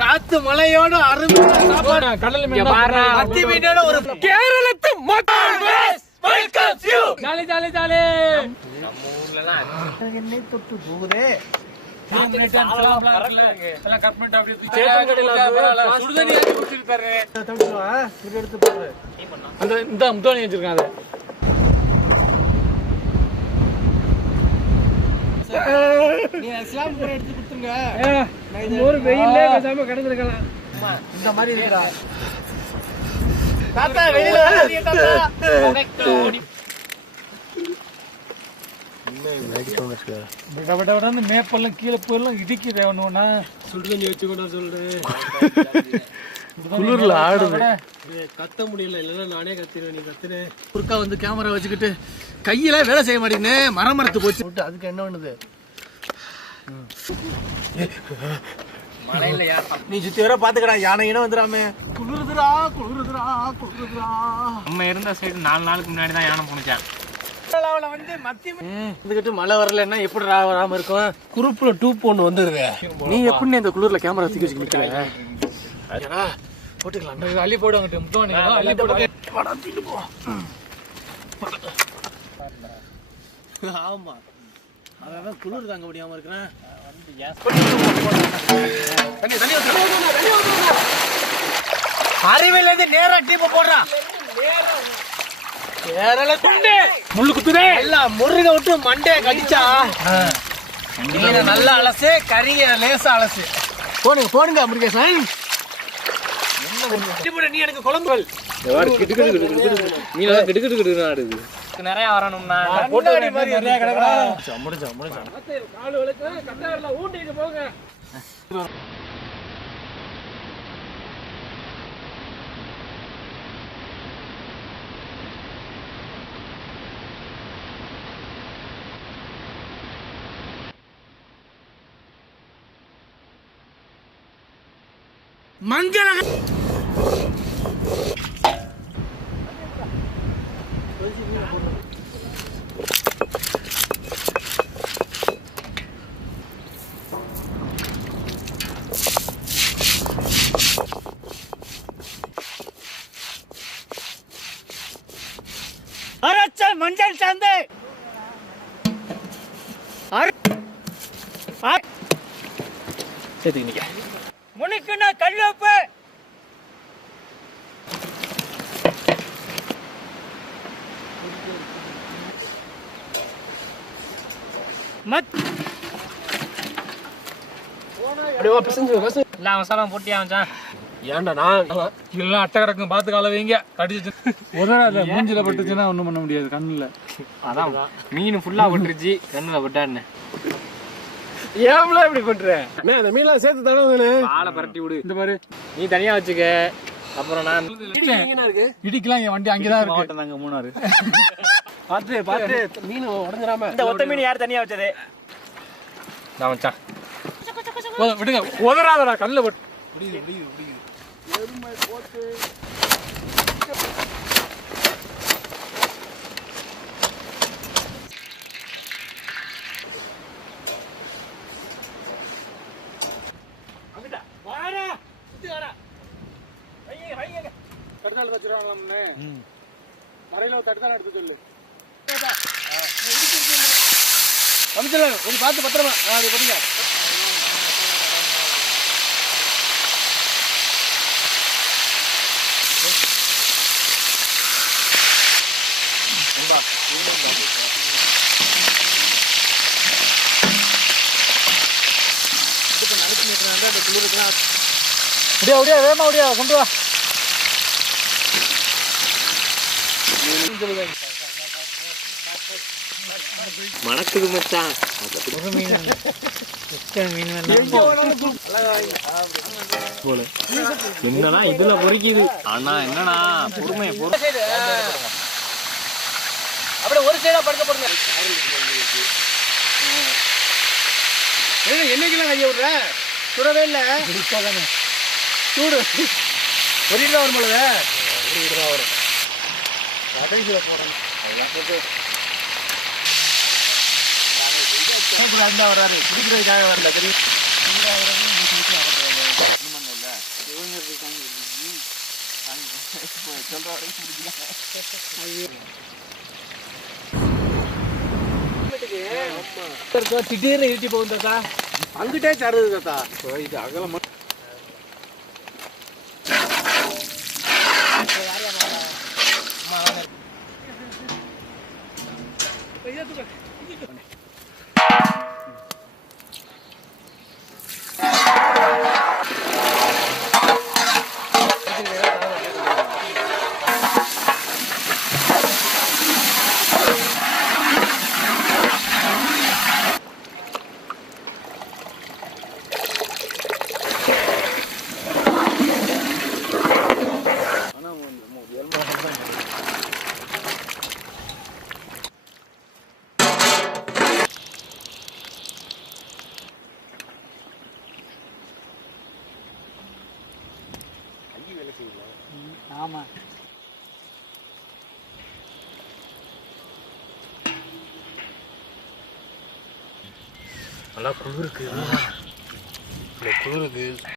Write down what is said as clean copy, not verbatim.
காத்து மலையோட அருமையான சாப்பாடு கடல் மீன் மத்தி மீனோட ஒரு கேரளத்து ஜாலி ஜாலி ஜாலி. நம்ம ஊர்லலாம் என்ன தொட்டு போகுதே ஒரு வெயிலே பேசாம கிடந்துருக்கலாம். இந்த மாதிரி இருக்கிறா மேப்பெல்லாம் கீழே போயெல்லாம் இடிக்கிறேன்னா சுடு தண்ணி வச்சு கூட சொல்றேன். குளிர்ல ஆடுது கத்த முடியல. இல்லைன்னா நானே கத்திடுவேன். நீ கத்துறேன். குறுக்கா வந்து கேமரா வச்சுக்கிட்டு கையில வேலை செய்ய மாட்டேங்குன்னு மரத்து போச்சு. அதுக்கு என்ன பண்ணுது? நீ சுத்தி வர பாத்துக்கடா. யானை இனம் வந்துடாம. குளிருதுரா குளிருதுரா குளிருதுரா. நம்ம இருந்த சைடு 4 நாளுக்கு முன்னாடி தான் யானை போனுச்சான். மழை வரலன்னா எப்படி வராம இருக்கும்? குரூப்ல 2 ஒன்று வந்துருது. நீ எப்படி இந்த குளிர்ல கேமரா தூக்கி வச்சு நிக்கிற? போட்டுக்கலாம். அள்ளி போடுவாங்க. ஆமா அதான் குளிர் தாங்க முடியாம இருக்கிறேன். அறிவில இருந்து நேரா டீப்ப போடுறான். முள்ளு குத்துதே. எல்லாம் முருக விட்டு மண்டைய கடிச்சா மீனை நல்லா அலசு, கறிய லேசா அலசு. போனுங்க போனுங்க முருகேசன். நீ எனக்கு குழம்பு மீனெல்லாம் கிடுக்கிட்டு ஆடுது. நிறைய வரணும்னா போங்க. மங்கள அரச்சல் மஞ்சள் சாந்து முனிக்குன்னா கல்லுப்பு மசாலா போட்டியா வச்சான். ஏன்டா நான் எல்லாம் அட்டை கிடக்கும் பார்த்து கால வைங்க. கடிச்சு மூஞ்சில பட்டுச்சுன்னா ஒண்ணும் பண்ண முடியாது. கண்ணுல அதான் மீன் ஃபுல்லா பட்டுருச்சு. கண்ணுல பட்டான்னு ஏன் இப்படி பண்ற? அந்த மீன்லாம் சேர்த்து தடவை ஆளை பரட்டி விடு. இந்த பாரு நீ தனியா வச்சுக்க. அப்புறம் நான் இடிக்கலாம். என் வண்டி அங்கேதான் இருக்கு. நாங்க 3 பார்த்து பார்த்து மீன் உடஞ்சிடாம. இந்த ஒத்த மீன் யார் தனியா வச்சது? நான் வச்சான். விடுங்க உதறாதடா. கண்ணுல பட்டு முடியுது முடியுது முடியுது. எருமை போட்டு தடுத்தாள் வச்சிருவாங்களாம்னு மறையில தடுத்தாலும் எடுத்து சொல்லு. அமைச்சர் கொஞ்சம் பார்த்து பத்திரமா அது போட்டுங்க. அப்படியே வேகமா அப்படியே கொண்டு வா. மணக்குது மச்சான். என்னன்னா இதுல பொறிக்குது. ஆனா என்னன்னா பொறுமை அப்படியே ஒரு சைடா படுக்க போடுங்க. என்னைக்கெல்லாம் கைய விடுற? சுடவே இல்லை. சூடு ஒரு இடம் வரும் பொழுது ஒரு இடம் வரும். போடணும் அதெல்லாம் போட்டு இருந்தா வர்றாரு, குடிக்கிறதுக்காக வரல தெரியும். திடீர்னு இருட்டி போகும் தாத்தா, அங்கிட்டே சருது தாத்தா. இது அகலமா ஆமா. நல்லா குளிருக்கு, குளிருக்கு.